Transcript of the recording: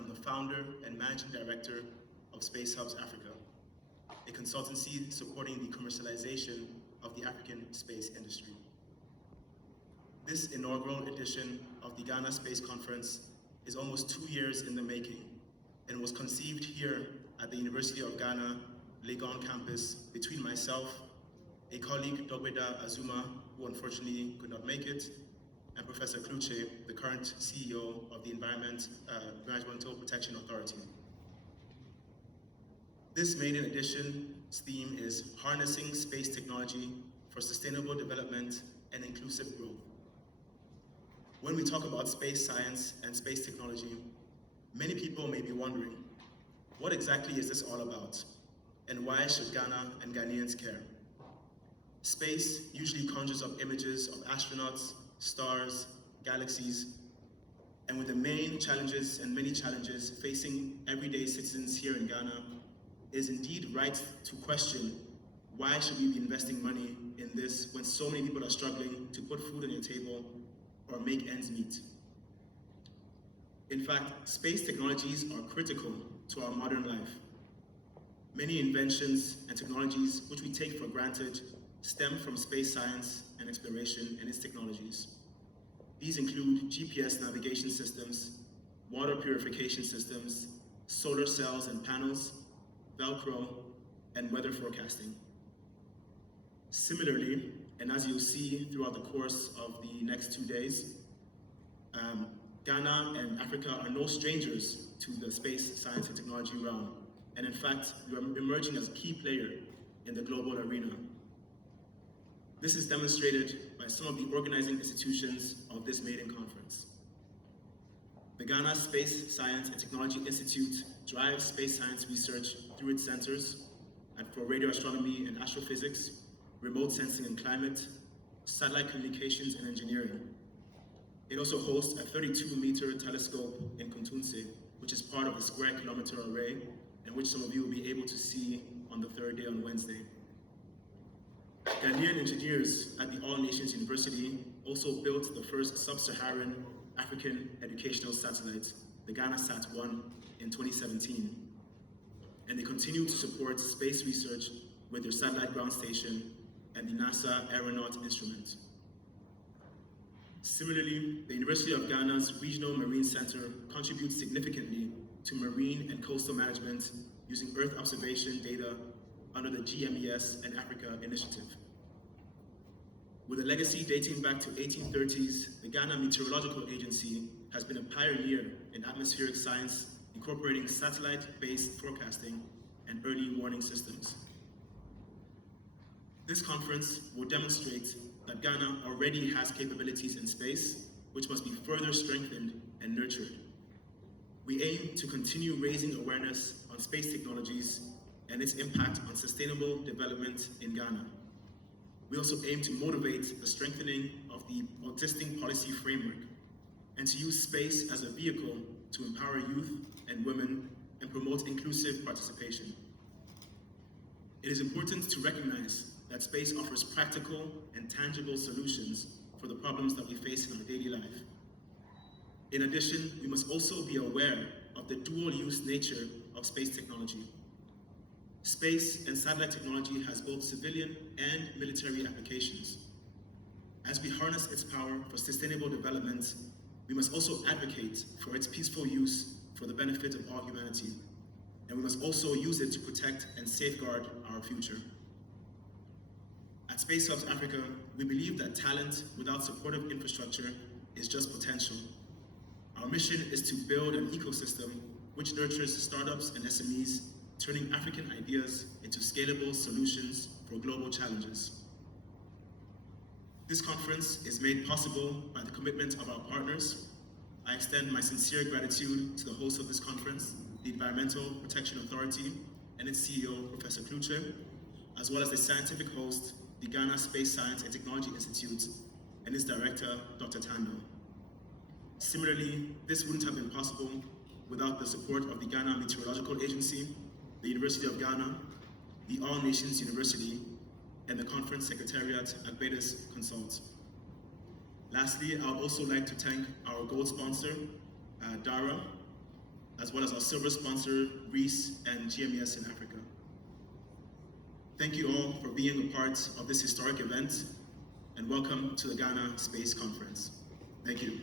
I'm the founder and managing director of Spacehubs Africa, a consultancy supporting the commercialization of the African space industry. This inaugural edition of the Ghana Space Conference is almost 2 years in the making and was conceived here at the University of Ghana, Legon campus, between myself, a colleague, Dogbeda Azuma, who unfortunately could not make it, and Professor Kluche, the current CEO of the Environmental Protection Authority. This maiden edition's theme is Harnessing Space Technology for Sustainable Development and Inclusive Growth. When we talk about space science and space technology, many people may be wondering, what exactly is this all about? And why should Ghana and Ghanaians care? Space usually conjures up images of astronauts, stars, galaxies, and with the main challenges and many challenges facing everyday citizens here in Ghana, it is indeed right to question, why should we be investing money in this when so many people are struggling to put food on your table or make ends meet? In fact, space technologies are critical to our modern life. Many inventions and technologies which we take for granted stem from space science and exploration and its technologies. These include GPS navigation systems, water purification systems, solar cells and panels, Velcro, and weather forecasting. Similarly, and as you'll see throughout the course of the next 2 days, Ghana and Africa are no strangers to the space science and technology realm. And in fact, we are emerging as a key player in the global arena. This is demonstrated by some of the organizing institutions of this maiden conference. The Ghana Space Science and Technology Institute drives space science research through its centers for radio astronomy and astrophysics, remote sensing and climate, satellite communications and engineering. It also hosts a 32-meter telescope in Kuntunse, which is part of the square kilometer array, and which some of you will be able to see on the third day on Wednesday. Ghanaian engineers at the All Nations University also built the first sub-Saharan African educational satellite, the GhanaSat-1, in 2017. And they continue to support space research with their satellite ground station and the NASA Aeronaut instrument. Similarly, the University of Ghana's Regional Marine Center contributes significantly to marine and coastal management using Earth observation data under the GMES and Africa initiative. With a legacy dating back to 1830s, the Ghana Meteorological Agency has been a pioneer in atmospheric science, incorporating satellite-based forecasting and early warning systems. This conference will demonstrate that Ghana already has capabilities in space, which must be further strengthened and nurtured. We aim to continue raising awareness on space technologies and its impact on sustainable development in Ghana. We also aim to motivate the strengthening of the existing policy framework and to use space as a vehicle to empower youth and women and promote inclusive participation. It is important to recognize that space offers practical and tangible solutions for the problems that we face in our daily life. In addition, we must also be aware of the dual-use nature of space technology. Space and satellite technology has both civilian and military applications. As we harness its power for sustainable development, we must also advocate for its peaceful use for the benefit of all humanity. And we must also use it to protect and safeguard our future. At Spacehubs Africa, we believe that talent without supportive infrastructure is just potential. Our mission is to build an ecosystem which nurtures startups and SMEs, turning African ideas into scalable solutions for global challenges. This conference is made possible by the commitment of our partners. I extend my sincere gratitude to the host of this conference, the Environmental Protection Authority, and its CEO, Professor Kluche, as well as the scientific host, the Ghana Space Science and Technology Institute, and its director, Dr. Tando. Similarly, this wouldn't have been possible without the support of the Ghana Meteorological Agency, the University of Ghana, the All Nations University, and the Conference Secretariat Agbedas Consult. Lastly, I would also like to thank our gold sponsor, DARA, as well as our silver sponsor, Reese and GMES in Africa. Thank you all for being a part of this historic event, and welcome to the Ghana Space Conference. Thank you.